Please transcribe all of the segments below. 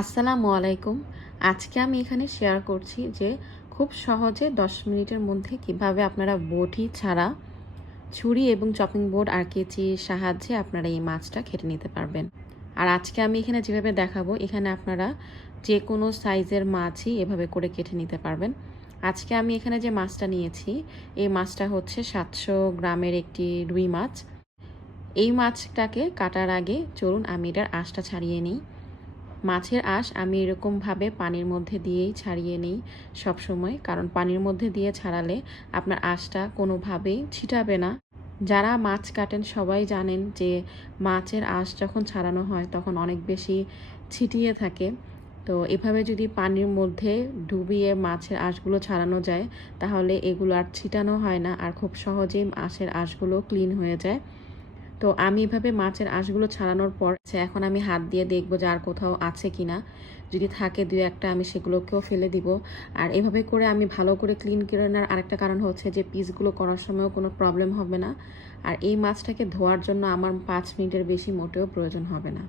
আসসালামু আলাইকুম। আজকে আমি এখানে শেয়ার করছি যে খুব সহজে 10 মিনিটের মধ্যে কিভাবে আপনারা বটি ছাড়া ছুরি এবং চপিং বোর্ড আর কেচির সাহায্যে আপনারা এই মাছটা কেটে নিতে পারবেন। আর আজকে আমি এখানে যেভাবে দেখাবো, এখানে আপনারা যে কোনো সাইজের মাছই এভাবে করে কেটে নিতে পারবেন। আজকে আমি এখানে যে মাছটা নিয়েছি, এই মাছটা হচ্ছে 700 গ্রামের একটি রুই মাছ। এই মাছটাকে কাটার আগে চলুন আমি এটার আঁশটা ছাড়িয়ে নিই। মাছের আঁশ আমি এরকমভাবে পানির মধ্যে দিয়েই ছাড়িয়ে নিই সবসময়, কারণ পানির মধ্যে দিয়ে ছাড়ালে আপনার আঁশটা কোনোভাবেই ছিটাবে না। যারা মাছ কাটেন সবাই জানেন যে মাছের আঁশ যখন ছাড়ানো হয় তখন অনেক বেশি ছিটিয়ে থাকে। তো এভাবে যদি পানির মধ্যে ডুবিয়ে মাছের আঁশগুলো ছাড়ানো যায় তাহলে এগুলো আর ছিটানো হয় না, আর খুব সহজেই মাছের আঁশগুলো ক্লিন হয়ে যায়। তো আমি এভাবে মাছের আঁশগুলো ছাড়ানোর পর এখন আমি হাত দিয়ে দেখবো যে আর কোথাও আছে কিনা। যদি থাকে দুই একটা আমি সেগুলোকেও ফেলে দিব। আর এভাবে করে আমি ভালো করে ক্লিন করে নেওয়ার আরেকটা কারণ হচ্ছে যে পিসগুলো করার সময়ও কোনো প্রবলেম হবে না। আর এই মাছটাকে ধোয়ার জন্য আমার 5 মিনিটের বেশি মোটেও প্রয়োজন হবে না।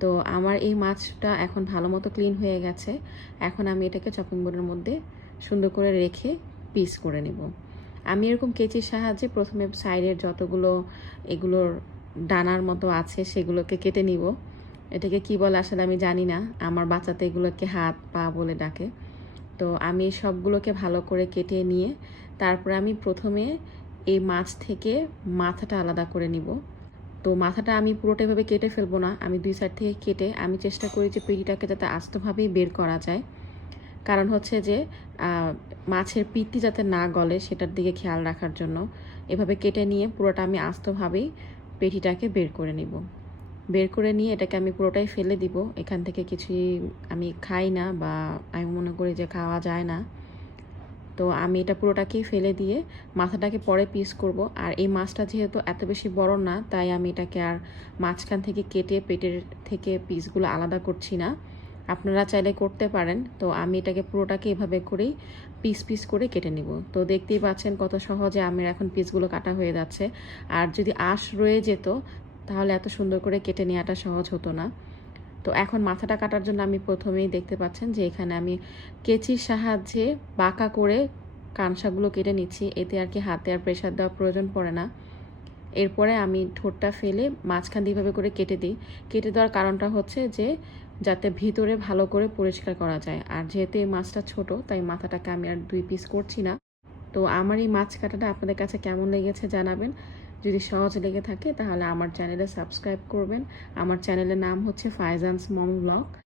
তো আমার এই মাছটা এখন ভালো মতো ক্লিন হয়ে গেছে। এখন আমি এটাকে চপিং বোর্ডের মধ্যে সুন্দর করে রেখে পিস করে নেব। আমি এরকম কেচির সাহায্যে প্রথমে সাইডের যতগুলো এগুলোর ডানার মতো আছে সেগুলোকে কেটে নিব। এটাকে কি বলে আসলে আমি জানি না, আমার বাচ্চাতে এগুলোকে হাত পা বলে ডাকে। তো আমি সবগুলোকে ভালো করে কেটে নিয়ে তারপরে আমি প্রথমে এই মাছ থেকে মাথাটা আলাদা করে নিব। তো মাথাটা আমি পুরোটা এভাবে কেটে ফেলবো না, আমি দুই সাইড থেকে কেটে আমি চেষ্টা করি যে পেটিটাকে যাতে আস্তভাবেই বের করা যায়। কারণ হচ্ছে যে মাছের পিত্তি যাতে না গলে সেটার দিকে খেয়াল রাখার জন্য এভাবে কেটে নিয়ে পুরোটা আমি আস্তভাবেই পেটিটাকে বের করে নিব। বের করে নিয়ে এটাকে আমি পুরোটাই ফেলে দিব। এখান থেকে কিছুই আমি খাই না, বা আমি মনে করি যে খাওয়া যায় না। তো আমি এটা পুরোটাকেই ফেলে দিয়ে মাথাটাকে পরে পিস করব। আর এই মাছটা যেহেতু এত বেশি বড় না, তাই আমি এটাকে আর মাঝখান থেকে কেটে পেটের থেকে পিসগুলো আলাদা করছি না। আপনারা চাইলে করতে পারেন। তো আমি এটাকে পুরোটাকে এভাবে করেই পিস পিস করে কেটে নিব। তো দেখতেই পাচ্ছেন কত সহজে আমার এখন পিসগুলো কাটা হয়ে যাচ্ছে। আর যদি আঁশ রয়ে যেত তাহলে এত সুন্দর করে কেটে নেওয়াটা সহজ হতো না। তো এখন মাথাটা কাটার জন্য আমি প্রথমেই দেখতে পাচ্ছেন যে এখানে আমি কেচির সাহায্যে বাঁকা করে কানসাগুলো কেটে নিচ্ছি। এতে আর কি হাতে আর প্রেশার দেওয়ার প্রয়োজন পড়ে না। এরপরে আমি ঠোঁটটা ফেলে মাঝখান দিয়ে এভাবে করে কেটে দিই। কেটে দেওয়ার কারণটা হচ্ছে যে যাতে ভিতরে ভালো করে পরিষ্কার করা যায়। আর যেহেতু এই মাছটা ছোট, তাই মাথাটাকে আমি আর 2 পিস করছি না। তো আমার এই মাছ কাটাটা আপনাদের কাছে কেমন লেগেছে জানাবেন। যদি সহজ লেগে থাকে তাহলে আমার চ্যানেলে সাবস্ক্রাইব করবেন। আমার চ্যানেলের নাম হচ্ছে ফাইজানস মম ব্লগ।